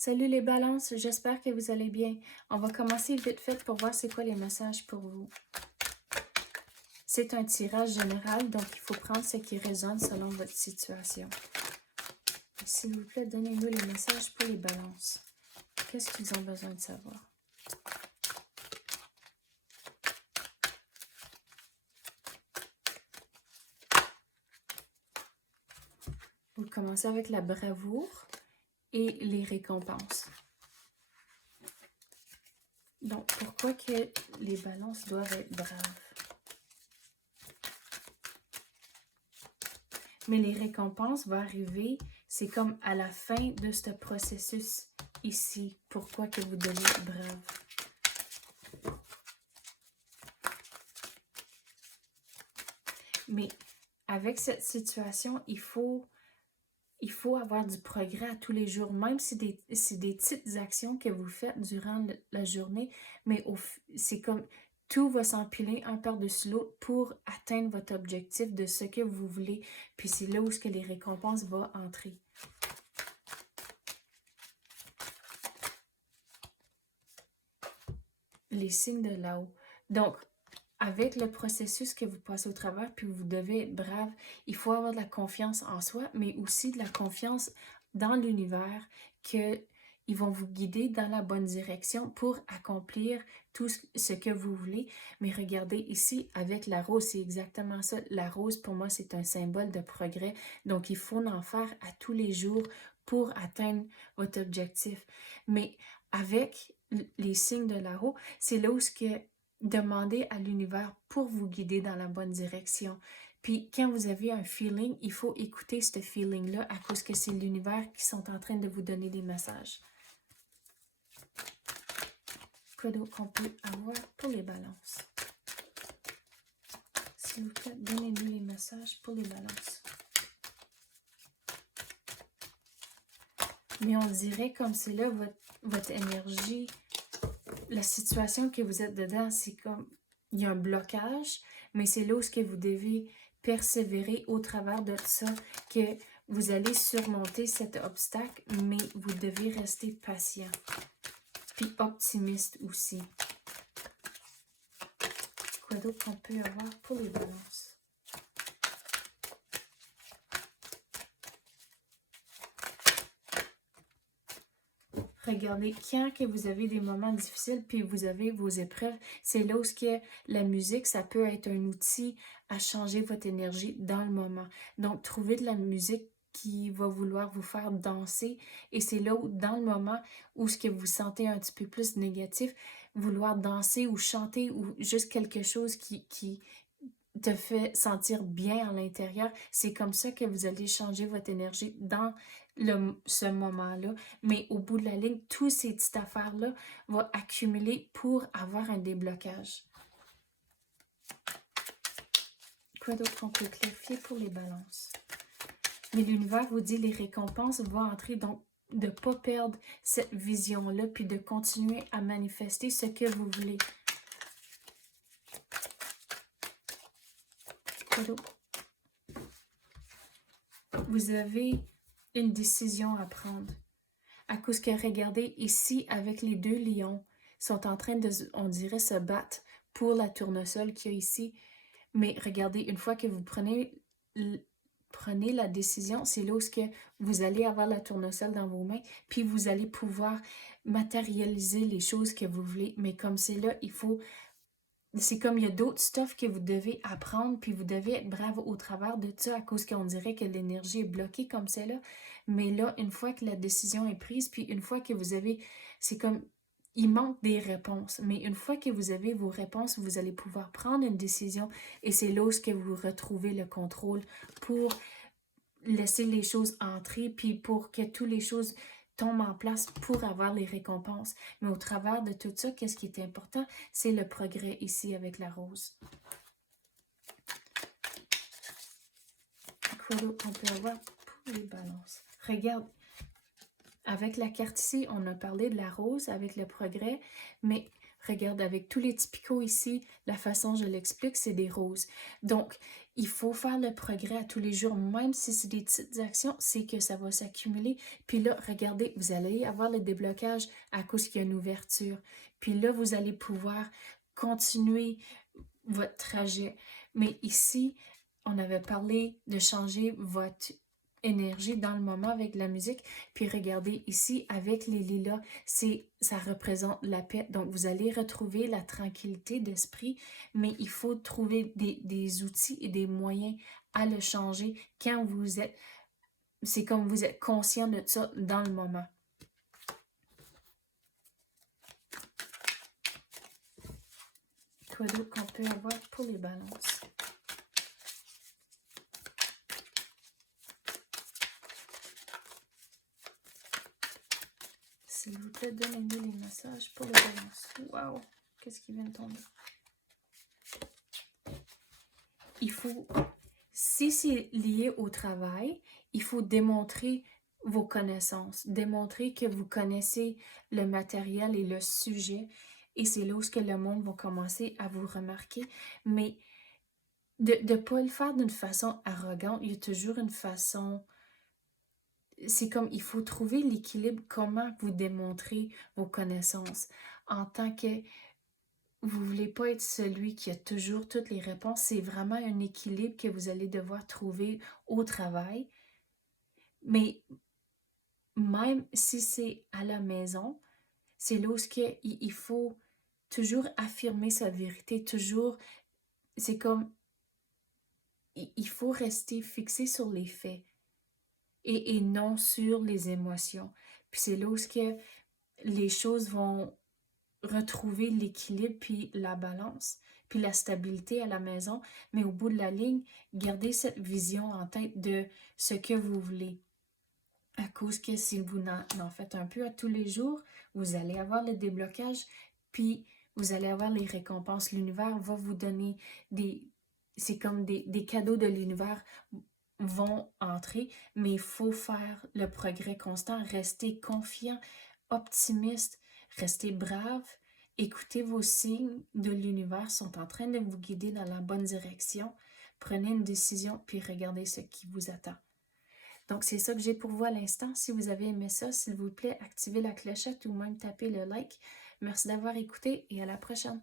Salut les balances, j'espère que vous allez bien. On va commencer vite fait pour voir c'est quoi les messages pour vous. C'est un tirage général, donc il faut prendre ce qui résonne selon votre situation. S'il vous plaît, donnez-nous les messages pour les balances. Qu'est-ce qu'ils ont besoin de savoir? Vous commencez avec la bravoure et les récompenses. Donc, pourquoi que les balances doivent être braves? Mais les récompenses vont arriver, c'est comme à la fin de ce processus ici. Pourquoi que vous devez être brave? Mais avec cette situation, il faut avoir du progrès à tous les jours, même si c'est des petites actions que vous faites durant la journée, mais c'est comme tout va s'empiler un par-dessus l'autre pour atteindre votre objectif de ce que vous voulez. Puis c'est là où ce que les récompenses vont entrer. Les signes de là-haut. Donc, avec le processus que vous passez au travers, puis vous devez être brave, il faut avoir de la confiance en soi, mais aussi de la confiance dans l'univers, qu'ils vont vous guider dans la bonne direction pour accomplir tout ce que vous voulez. Mais regardez ici, avec la rose, c'est exactement ça. La rose, pour moi, c'est un symbole de progrès. Donc, il faut en faire à tous les jours pour atteindre votre objectif. Mais avec les signes de la roue, c'est là où ce que demandez à l'univers pour vous guider dans la bonne direction. Puis quand vous avez un feeling, il faut écouter ce feeling-là à cause que c'est l'univers qui sont en train de vous donner des messages. Quoi d'autre qu'on peut avoir pour les balances? S'il vous plaît, donnez-nous les messages pour les balances. Mais on dirait comme c'est là votre énergie, la situation que vous êtes dedans, c'est comme, il y a un blocage, mais c'est là où ce que vous devez persévérer au travers de ça, que vous allez surmonter cet obstacle, mais vous devez rester patient. Puis optimiste aussi. Quoi d'autre qu'on peut avoir pour les balances? Regardez, quand que vous avez des moments difficiles, puis vous avez vos épreuves, c'est là où la musique, ça peut être un outil à changer votre énergie dans le moment. Donc, trouvez de la musique qui va vouloir vous faire danser, et c'est là où, dans le moment où ce que vous sentez un petit peu plus négatif, vouloir danser ou chanter ou juste quelque chose qui te fait sentir bien à l'intérieur, c'est comme ça que vous allez changer votre énergie dans ce moment-là. Mais au bout de la ligne, toutes ces petites affaires-là vont accumuler pour avoir un déblocage. Quoi d'autre qu'on peut clarifier pour les balances? Mais l'univers vous dit les récompenses vont entrer, donc de ne pas perdre cette vision-là, puis de continuer à manifester ce que vous voulez. Quoi d'autre? Vous avez une décision à prendre. À cause que, regardez, ici, avec les deux lions, sont en train de, on dirait, se battre pour la tournesol qu'il y a ici. Mais regardez, une fois que vous prenez la décision, c'est là où vous allez avoir la tournesol dans vos mains, puis vous allez pouvoir matérialiser les choses que vous voulez. Mais comme c'est là, c'est comme il y a d'autres stuff que vous devez apprendre, puis vous devez être brave au travers de ça, à cause qu'on dirait que l'énergie est bloquée comme c'est là. Mais là, une fois que la décision est prise, puis une fois que vous avez, c'est comme, il manque des réponses. Mais une fois que vous avez vos réponses, vous allez pouvoir prendre une décision, et c'est là où que vous retrouvez le contrôle pour laisser les choses entrer, puis pour que toutes les choses tombent en place pour avoir les récompenses. Mais au travers de tout ça, qu'est-ce qui est important? C'est le progrès ici avec la rose. Quoi d'autre on peut avoir pour les balances? Regarde, avec la carte ici, on a parlé de la rose avec le progrès, mais regarde, avec tous les typicaux ici, la façon dont je l'explique, c'est des roses. Donc, il faut faire le progrès à tous les jours, même si c'est des petites actions, c'est que ça va s'accumuler. Puis là, regardez, vous allez avoir le déblocage à cause qu'il y a une ouverture. Puis là, vous allez pouvoir continuer votre trajet. Mais ici, on avait parlé de changer votre énergie dans le moment avec la musique. Puis regardez ici, avec les lilas, ça représente la paix. Donc, vous allez retrouver la tranquillité d'esprit, mais il faut trouver des outils et des moyens à le changer quand vous êtes, c'est comme vous êtes conscient de ça dans le moment. Quoi d'autre qu'on peut avoir pour les balances? S'il vous plaît, donnez-nous les messages pour les balances. Wow! Qu'est-ce qui vient de tomber? Il faut, si c'est lié au travail, il faut démontrer vos connaissances, démontrer que vous connaissez le matériel et le sujet. Et c'est là où le monde va commencer à vous remarquer. Mais de ne pas le faire d'une façon arrogante, il y a toujours une façon... C'est comme, il faut trouver l'équilibre, comment vous démontrer vos connaissances. En tant que, vous ne voulez pas être celui qui a toujours toutes les réponses, c'est vraiment un équilibre que vous allez devoir trouver au travail. Mais même si c'est à la maison, c'est là où il faut toujours affirmer sa vérité, toujours, c'est comme, il faut rester fixé sur les faits et non sur les émotions. Puis c'est là où les choses vont retrouver l'équilibre puis la balance, puis la stabilité à la maison, mais au bout de la ligne, gardez cette vision en tête de ce que vous voulez. À cause que si vous en faites un peu à tous les jours, vous allez avoir le déblocage, puis vous allez avoir les récompenses. L'univers va vous donner c'est comme des cadeaux de l'univers vont entrer, mais il faut faire le progrès constant, rester confiant, optimiste, rester brave, écoutez vos signes de l'univers sont en train de vous guider dans la bonne direction. Prenez une décision, puis regardez ce qui vous attend. Donc, c'est ça que j'ai pour vous à l'instant. Si vous avez aimé ça, s'il vous plaît, activez la clochette ou même tapez le like. Merci d'avoir écouté et à la prochaine.